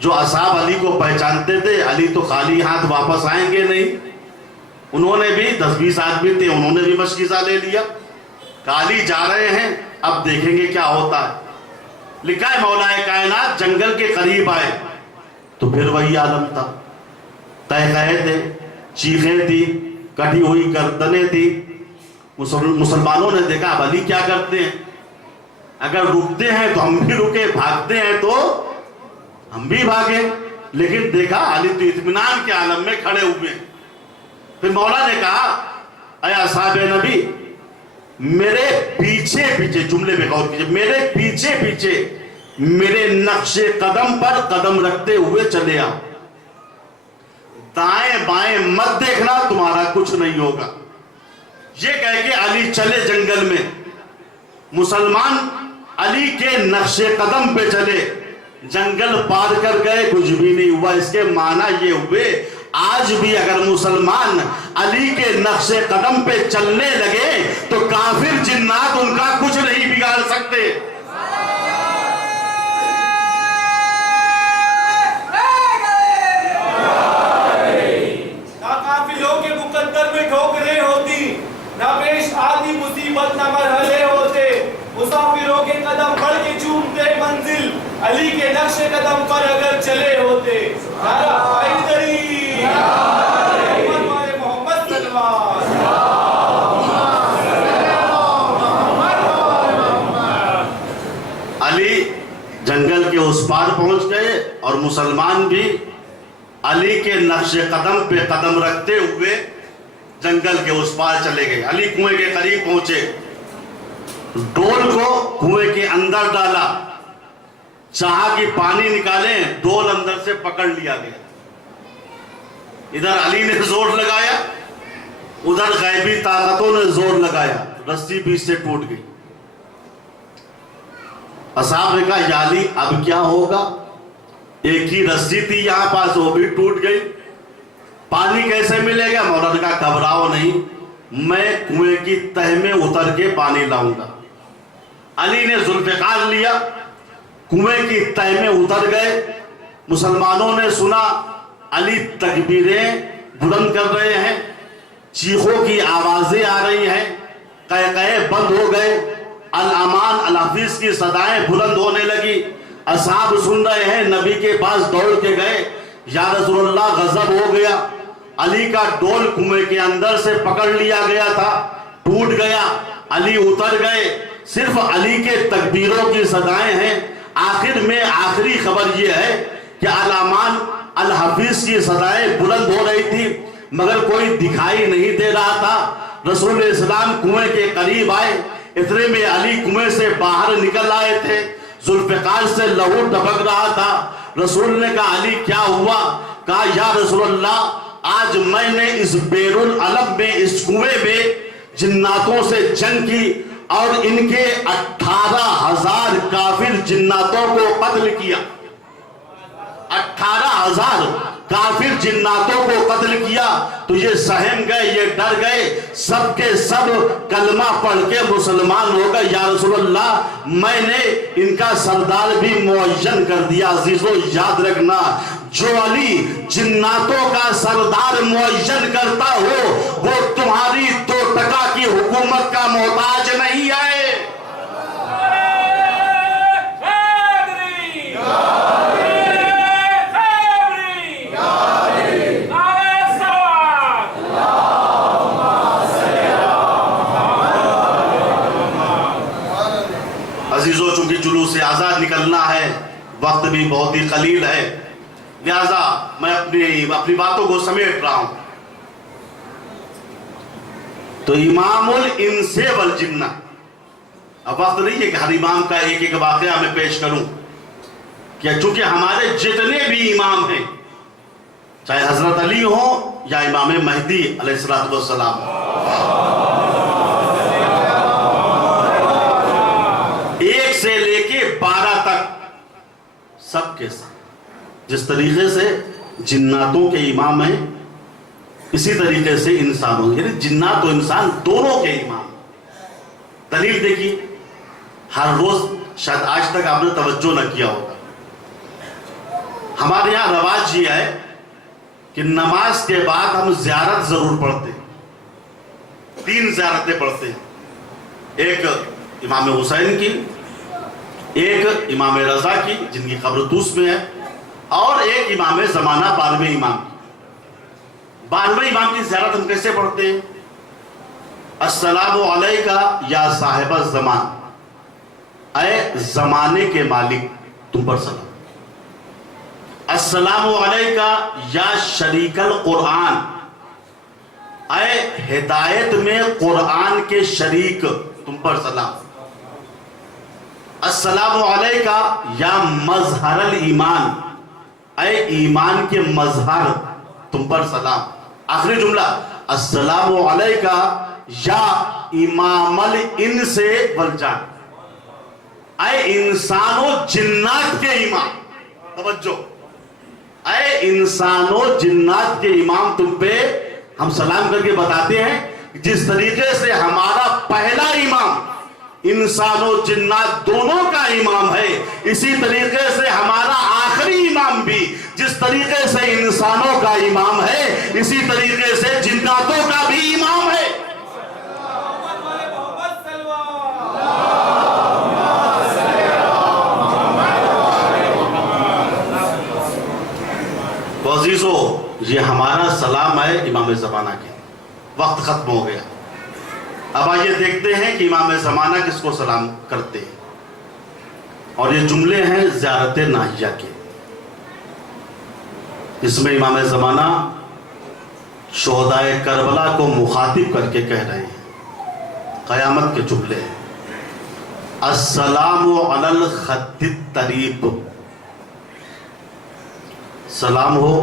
جو اصحاب علی کو پہچانتے تھے، علی تو خالی ہاتھ واپس آئیں گے نہیں، انہوں نے بھی 10-20 آدمی تھے، انہوں نے بھی مشکیزہ لے لیا۔ کہا علی جا رہے ہیں، اب دیکھیں گے کیا ہوتا ہے۔ لکھا ہے مولا کائنات جنگل کے قریب آئے تو پھر وہی عالم تھا، قہقہے تھے، چیخیں تھی، کٹی ہوئی گردنیں تھی۔ مسلمانوں نے دیکھا اب علی کیا کرتے ہیں، اگر رکتے ہیں تو ہم بھی رکے، بھاگتے ہیں تو ہم بھی بھاگے۔ لیکن دیکھا علی تو اطمینان کے عالم میں کھڑے ہوئے ہیں۔ پھر مولا نے کہا اے اصحاب نبی، میرے پیچھے پیچھے، جملے میں غور کیجئے، میرے پیچھے پیچھے میرے نقش قدم پر قدم رکھتے ہوئے چلے آؤ، دائیں بائیں مت دیکھنا، تمہارا کچھ نہیں ہوگا۔ یہ کہہ کے علی چلے جنگل میں، مسلمان علی کے نقش قدم پہ چلے، جنگل پار کر گئے، کچھ بھی نہیں ہوا۔ اس کے معنی یہ ہوئے آج بھی اگر مسلمان علی کے نقش قدم پہ چلنے لگے تو کافر جنات ان کا کچھ نہیں بگاڑ سکتے۔ نہ قافلوں کے مقدر میں ٹھوکریں ہوتی، نہ پیش آتی مصیبت، نہ مرحلے ہوتے، مسافروں کے قدم بڑھ کے چومتے منزل، علی کے نقش قدم پر اگر چلے ہوتے۔ نعرہ حیدری، محمد سلمان۔ علی جنگل کے اس پار پہنچ گئے اور مسلمان بھی علی کے نقش قدم پہ قدم رکھتے ہوئے جنگل کے اس پار چلے گئے۔ علی کنویں کے قریب پہنچے، ڈول کو کنویں کے اندر ڈالا، چاہا کہ پانی نکالیں، ڈول اندر سے پکڑ لیا گیا۔ ادھر علی نے زور لگایا، ادھر غیبی طاقتوں نے زور لگایا، رسی بیچ سے ٹوٹ گئی۔ اصحاب نے کہا یا علی اب کیا ہوگا؟ ایک ہی رسی تھی یہاں پاس، وہ بھی ٹوٹ گئی، پانی کیسے ملے گا؟ مولا نے کہا گھبراؤ نہیں، میں کنویں کی تہ میں اتر کے پانی لاؤں گا۔ علی نے ذوالفقار لیا، کنویں کی تہ میں اتر گئے۔ مسلمانوں نے سنا علی تکبیریں بلند کر رہے ہیں، چیخوں کی آوازیں آ رہی ہیں، قہقہے بند ہو گئے، الامان الحفیظ کی صدائیں بلند ہونے لگی۔ اصحاب سن رہے ہیں، نبی کے پاس دوڑ کے گئے، یا رسول اللہ غضب ہو گیا، علی کا ڈول کنویں کے اندر سے پکڑ لیا گیا تھا، ٹوٹ گیا، علی اتر گئے، صرف علی کے تکبیروں کی صدائیں ہیں۔ آخر میں آخری خبر یہ ہے کہ الامان الحفیظ کی صدائیں بلند ہو رہی تھی مگر کوئی دکھائی نہیں دے رہا تھا۔ رسول اسلام کنویں کے قریب آئے، اتنے میں علی کنویں سے باہر نکل آئے تھے، ذوالفقار سے لہو ٹپک رہا تھا۔ رسول نے کہا علی کیا ہوا؟ کہا یا رسول اللہ آج میں نے اس بیر العلم میں، اس کنویں میں جناتوں سے جنگ کی اور ان کے 18,000 کافر جناتوں کو قتل کیا۔ 18,000 کافر جناتوں کو قتل کیا تو یہ سہم گئے، یہ ڈر گئے، سب کے سب کلمہ پڑھ کے مسلمان ہو گئے۔ یا رسول اللہ میں نے ان کا سردار بھی معین کر دیا۔ عزیزو یاد رکھنا، جو علی جناتوں کا سردار معین کرتا ہو وہ تمہاری 2% کی حکومت کا محتاج نہیں ہے۔ عزیزو چونکہ جلوس سے آزاد نکلنا ہے، وقت بھی بہت ہی قلیل ہے، لہذا میں اپنی باتوں کو سمیٹ رہا ہوں۔ تو امام الانس والجنہ، اب وقت نہیں ہے کہ ہر امام کا ایک ایک واقعہ میں پیش کروں، کہ چونکہ ہمارے جتنے بھی امام ہیں، چاہے حضرت علی ہوں یا امام مہدی علیہ السلام، ایک سے لے کے 12 تک سب کے ساتھ جس طریقے سے جناتوں کے امام ہیں اسی طریقے سے انسانوں، یعنی جنات و انسان دونوں کے امام۔ دلیل دیکھیے، ہر روز شاید آج تک آپ نے توجہ نہ کیا ہوگا، ہمارے یہاں رواج یہ ہے کہ نماز کے بعد ہم زیارت ضرور پڑھتے ہیں، 3 زیارتیں پڑھتے ہیں، ایک امام حسین کی، ایک امام رضا کی جن کی قبر طوس میں ہے، اور ایک امام زمانہ 12ویں امام کی۔ 12ویں امام کی زیارت ہم کیسے پڑھتے ہیں؟ السلام علیکہ یا صاحب الزمان، اے زمانے کے مالک تم پر سلام۔ السلام علیکہ یا شریک القرآن، اے ہدایت میں قرآن کے شریک تم پر سلام۔ السلام علیکہ یا مظہر الایمان، اے ایمان کے مظہر تم پر سلام۔ آخری جملہ، السلام علیکہ یا امام الانس والجان، اے انسان و جنات کے امام۔ توجہ، اے انسان و جنات کے امام تم پہ ہم سلام کر کے بتاتے ہیں جس طریقے سے ہمارا پہلا امام انسان و جنات دونوں کا امام ہے، اسی طریقے سے ہمارا آخری امام بھی جس طریقے سے انسانوں کا امام ہے اسی طریقے سے جناتوں کا بھی امام ہے۔ تو عزیزو یہ ہمارا سلام ہے امام زمانہ کے۔ وقت ختم ہو گیا، اب آئیے دیکھتے ہیں کہ امام زمانہ کس کو سلام کرتے ہیں، اور یہ جملے ہیں زیارت ناہیہ کے۔ اس میں امام زمانہ شہدائے کربلا کو مخاطب کر کے کہہ رہے ہیں، قیامت کے جملے ہیں۔ السلام علی الخد الطریب، سلام ہو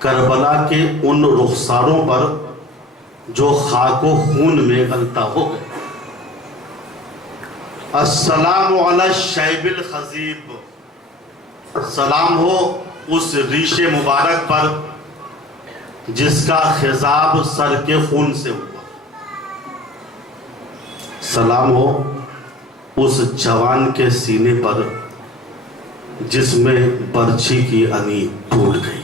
کربلا کے ان رخساروں پر جو خاک و خون میں غلطہ ہو گئے۔ السلام علی الشیب الخضیب، سلام ہو اس ریش مبارک پر جس کا خضاب سر کے خون سے ہوا۔ سلام ہو اس جوان کے سینے پر جس میں برچھی کی انی ٹوٹ گئی۔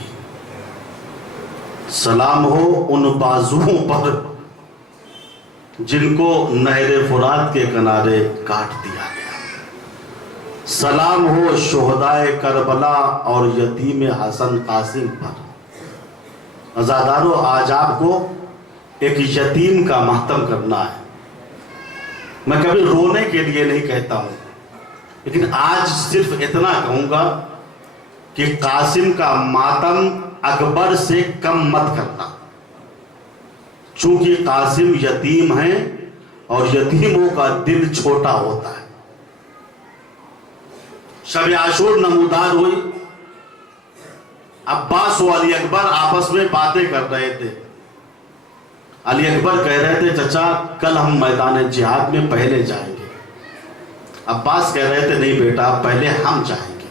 سلام ہو ان بازوؤں پر جن کو نہر فرات کے کنارے کاٹ دیا گیا۔ سلام ہو شہدائے کربلا اور یتیم حسن قاسم پر۔ عزادارو، آج آپ کو ایک یتیم کا ماتم کرنا ہے۔ میں کبھی رونے کے لیے نہیں کہتا ہوں، لیکن آج صرف اتنا کہوں گا کہ قاسم کا ماتم اکبر سے کم مت کرنا، چونکہ قاسم یتیم ہیں اور یتیموں کا دل چھوٹا ہوتا ہے۔ شب عاشور نمودار ہوئی، عباس و علی اکبر آپس میں باتیں کر رہے تھے۔ علی اکبر کہہ رہے تھے چچا کل ہم میدان جہاد میں پہلے جائیں گے۔ عباس کہہ رہے تھے نہیں بیٹا پہلے ہم جائیں گے۔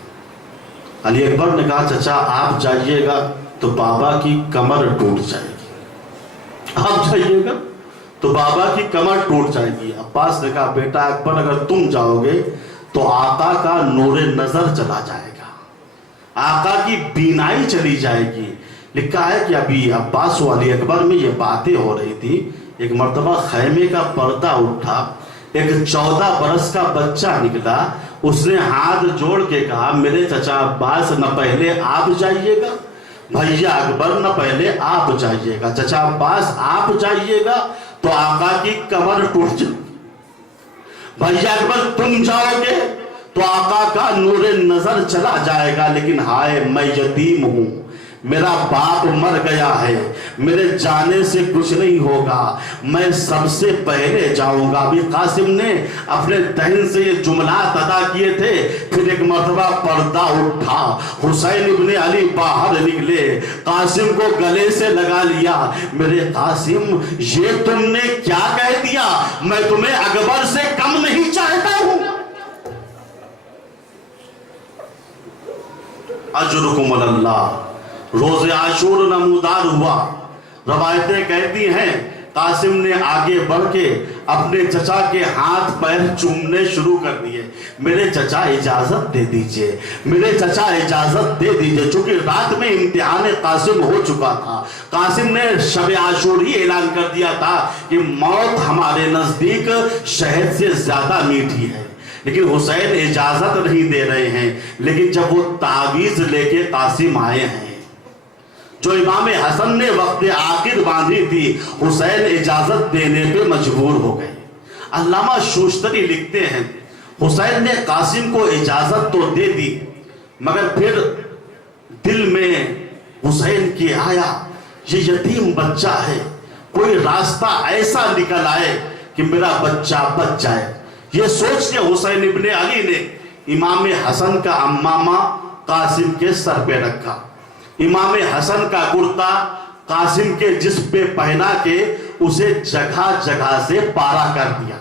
علی اکبر نے کہا چچا آپ جائیے گا تو بابا کی کمر ٹوٹ جائے گی، آپ جائیے گا تو بابا کی کمر ٹوٹ جائے گی۔ عباس نے کہا بیٹا اکبر اگر تم جاؤ گے تو آقا کا نور نظر چلا جائے گا، آقا کی بینائی چلی جائے گی۔ لکھا ہے کہ ابھی عباس و علی اکبر میں یہ باتیں ہو رہی تھی، ایک مرتبہ خیمے کا پردہ اٹھا، ایک 14 برس کا بچہ نکلا، اس نے ہاتھ جوڑ کے کہا میرے چچا عباس نہ پہلے آپ جائیے گا، بھیا اکبر نہ پہلے آپ جائیے گا، چچا عباس آپ جائیے گا تو آقا کی کمر ٹوٹ جائے گی، بھیا اکبر تم جاؤ گے تو آقا کا نور نظر چلا جائے گا۔ لیکن ہائے میں یتیم ہوں، میرا باپ مر گیا ہے، میرے جانے سے کچھ نہیں ہوگا، میں سب سے پہلے جاؤں گا۔ ابھی قاسم نے اپنے دہن سے یہ جملات ادا کیے تھے، پھر ایک مرتبہ پردہ اٹھا، حسین ابن علی باہر نکلے، قاسم کو گلے سے لگا لیا، میرے قاسم یہ تم نے کیا کہہ دیا، میں تمہیں اکبر سے کم نہیں چاہتا ہوں۔ اجرکم اللہ، روز عاشور نمودار ہوا۔ روایتیں کہتی ہیں قاسم نے آگے بڑھ کے اپنے چچا کے ہاتھ پیر چومنے شروع کر دیے، میرے چچا اجازت دے دیجئے، میرے چچا اجازت دے دیجئے، چونکہ رات میں امتحان قاسم ہو چکا تھا۔ قاسم نے شب عاشور ہی اعلان کر دیا تھا کہ موت ہمارے نزدیک شہد سے زیادہ میٹھی ہے، لیکن حسین اجازت نہیں دے رہے ہیں۔ لیکن جب وہ تعویذ لے کے قاسم آئے ہیں جو امام حسن نے وقت آخر باندھی تھی، حسین اجازت دینے پہ مجبور ہو گئے۔ علامہ شوشتری لکھتے ہیں حسین نے قاسم کو اجازت تو دے دی، مگر پھر دل میں حسین کی آیا یہ یتیم بچہ ہے، کوئی راستہ ایسا نکل آئے کہ میرا بچہ بچ جائے۔ یہ سوچ کے حسین ابن علی نے امام حسن کا عمامہ قاسم کے سر پہ رکھا، امام حسن کا کرتا قاسم کے جسم پہ پہنا کے اسے جگہ جگہ سے پارا کر دیا۔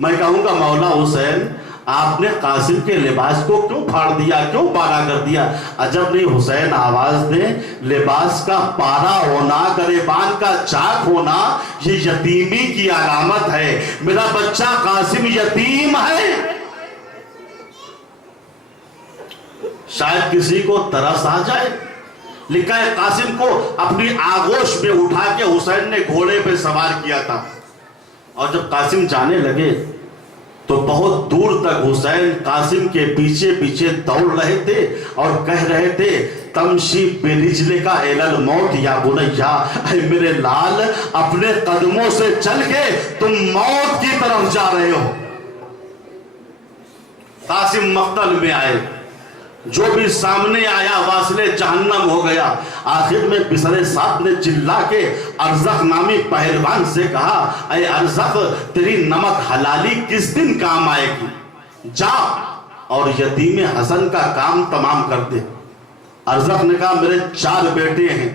میں کہوں گا مولا حسین آپ نے قاسم کے لباس کو کیوں پھاڑ دیا، کیوں پارا کر دیا؟ عجب نہیں حسین آواز دیں، لباس کا پارا ہونا، گریبان کا چاک ہونا یہ یتیمی کی علامت ہے۔ میرا بچہ قاسم یتیم ہے۔ شاید کسی کو ترس آ جائے، لکھا ہے قاسم کو اپنی آغوش میں اٹھا کے حسین نے گھوڑے پہ سوار کیا تھا، اور جب قاسم جانے لگے تو بہت دور تک حسین قاسم کے پیچھے پیچھے دوڑ رہے تھے اور کہہ رہے تھے تمشی برجلک الی الموت یا بنیا، اے میرے لال اپنے قدموں سے چل کے تم موت کی طرف جا رہے ہو۔ قاسم مقتل میں آئے، جو بھی سامنے آیا واصل جہنم ہو گیا۔ آخر میں بسر سعد نے چلا کے ارزق نامی پہلوان سے کہا اے ارزق تیری نمک حلالی کس دن کام آئے گی، جا اور یتیم حسن کا کام تمام کر دے۔ ارزق نے کہا میرے 4 بیٹے ہیں،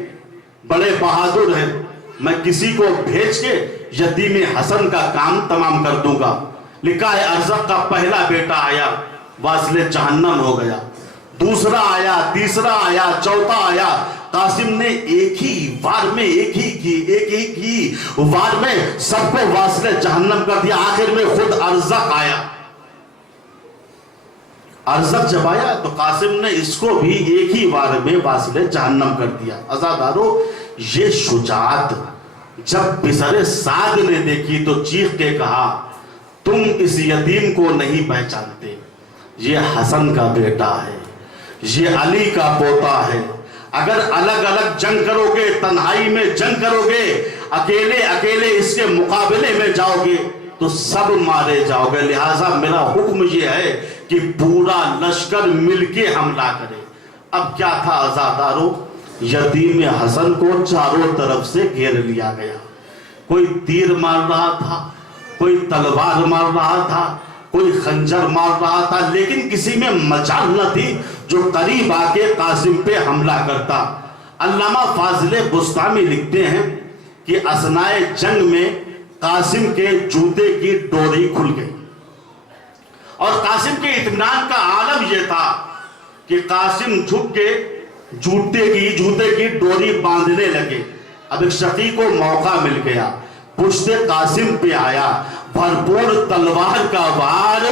بڑے بہادر ہیں، میں کسی کو بھیج کے یتیم حسن کا کام تمام کر دوں گا۔ لکھا ہے ارزق کا پہلا بیٹا آیا، واصل جہنم ہو گیا، دوسرا آیا، تیسرا آیا، چوتھا آیا۔ قاسم نے ایک ہی وار میں ایک ہی وار میں سب کو واصل جہنم کر دیا۔ آخر میں خود ارزق آیا۔ ارزق جب آیا تو قاسم نے اس کو بھی ایک ہی وار میں واصل جہنم کر دیا۔ عزادارو یہ شجاعت جب بسر سعد نے دیکھی تو چیخ کے کہا تم اس یتیم کو نہیں پہچانتے، یہ حسن کا بیٹا ہے، یہ علی کا پوتا ہے، اگر الگ الگ جنگ کرو گے، تنہائی میں جنگ کرو گے، اکیلے اکیلے اس کے مقابلے میں جاؤ گے تو سب مارے جاؤ گے۔ لہٰذا میرا حکم یہ ہے کہ پورا لشکر مل کے حملہ کرے۔ اب کیا تھا عزادارو، یتیم حسن کو چاروں طرف سے گھیر لیا گیا، کوئی تیر مار رہا تھا، کوئی تلوار مار رہا تھا، کوئی خنجر مار رہا تھا، لیکن کسی میں مجال نہ تھی جو قریب آ کے قاسم پہ حملہ کرتا۔ علامہ فاضل بستامی لکھتے ہیں کہ اثناء جنگ میں قاسم کے جوتے کی ڈوری کھل گئی، اور قاسم کے اطمینان کا عالم یہ تھا کہ قاسم جھک کے جوتے کی ڈوری باندھنے لگے. اب ایک شقی کو موقع مل گیا, پشت قاسم پہ آیا, بھرپور تلوار کا وار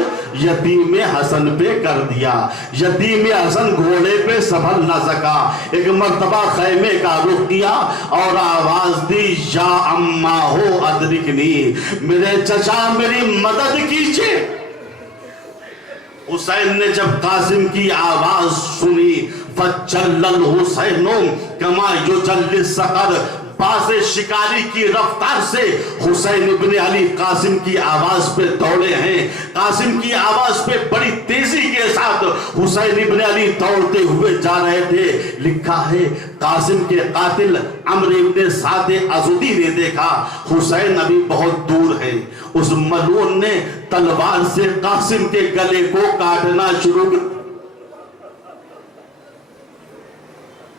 یتیم حسن پہ کر دیا. یتیم حسن گھوڑے پہ سنبھل نہ سکا, ایک مرتبہ خیمے کا رخ کیا اور آواز دی, یا اماں ہو ادرکنی, میرے چچا میری مدد کیجئے. حسین نے جب قاسم کی آواز سنی, فجل الحسین کما یجل الصقر, باز شکاری کی رفتار سے حسین ابن علی قاسم کی آواز پہ دوڑے ہیں. قاسم کی آواز پہ بڑی تیزی کے ساتھ حسین ابن علی دوڑتے ہوئے جا رہے تھے. لکھا ہے قاسم کے قاتل عمرو ابن سعد ازدی نے دیکھا حسین ابھی بہت دور ہے. اس ملعون نے تلوار سے قاسم کے گلے کو کاٹنا شروع کر.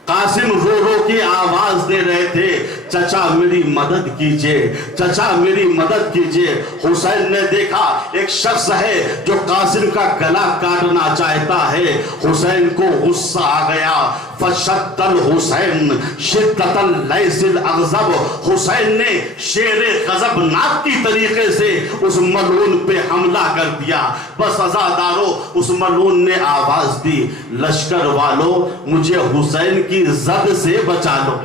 قاسم رو رو کے آواز دے رہے تھے, چچا میری مدد کیجئے, چچا میری مدد کیجئے. حسین نے دیکھا ایک شخص ہے جو قاسم کا گلا کاٹنا چاہتا ہے. حسین کو غصہ آ گیا. فشد الحسین شدت اللیث الاغضب, حسین نے شیر غضبناک کی طریقے سے اس ملعون پہ حملہ کر دیا. بس عزادارو, اس ملعون نے آواز دی, لشکر والو مجھے حسین کی زد سے بچا لو.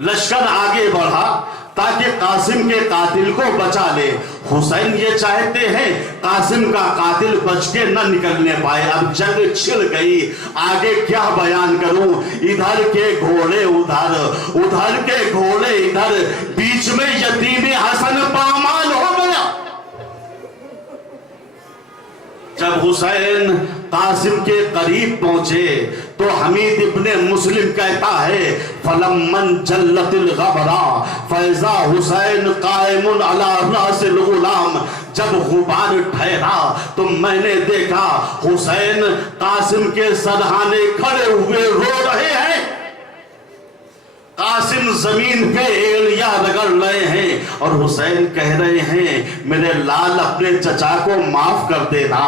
لشکر آگے بڑھا تاکہ قاسم کے قاتل کو بچا لے. حسین یہ چاہتے ہیں قاسم کا قاتل بچ کے نہ نکلنے پائے. اب جنگ چھڑ گئی, آگے کیا بیان کروں, ادھر کے گھوڑے ادھر, ادھر کے گھوڑے ادھر, بیچ میں یتیم حسن پامال ہو گیا. جب حسین قاسم کے قریب پہنچے تو حمید ابن مسلم کہتا ہے, فلمن جلت الغبرا فیضا حسین قائم علی راس الغلام, جب غبار ٹھہرا تو میں نے دیکھا حسین قاسم کے سرہانے کھڑے ہوئے رو رہے ہیں. قاسم زمین پہ ایڑیاں رگڑ رہے ہیں اور حسین کہہ رہے ہیں, میرے لال اپنے چچا کو معاف کر دینا,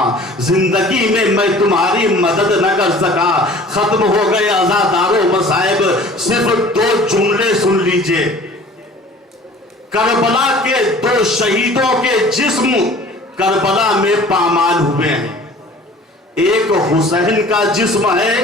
زندگی میں تمہاری مدد نہ کر سکا. ختم ہو گئے عزادارو مصائب, صرف 2 جملے سن لیجئے. کربلا کے 2 شہیدوں کے جسم کربلا میں پامال ہوئے ہیں. ایک حسین کا جسم ہے,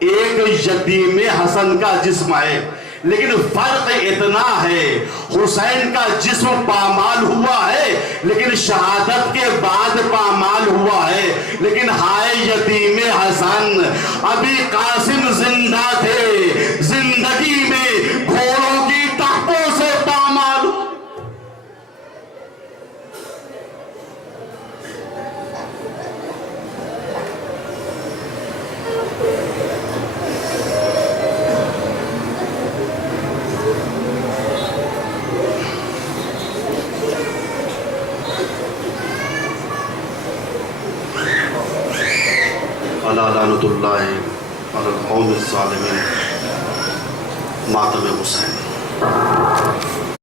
ایک یتیم حسن کا جسم ہے, لیکن فرق اتنا ہے, حسین کا جسم پامال ہوا ہے لیکن شہادت کے بعد پامال ہوا ہے. لیکن ہائے یتیم حسن, ابھی قاسم زندہ تھے, زندگی میں گھوڑوں کی ٹانگوں سے پامال. لعنت اللہ علی القوم الظالمین. ماتم حسین.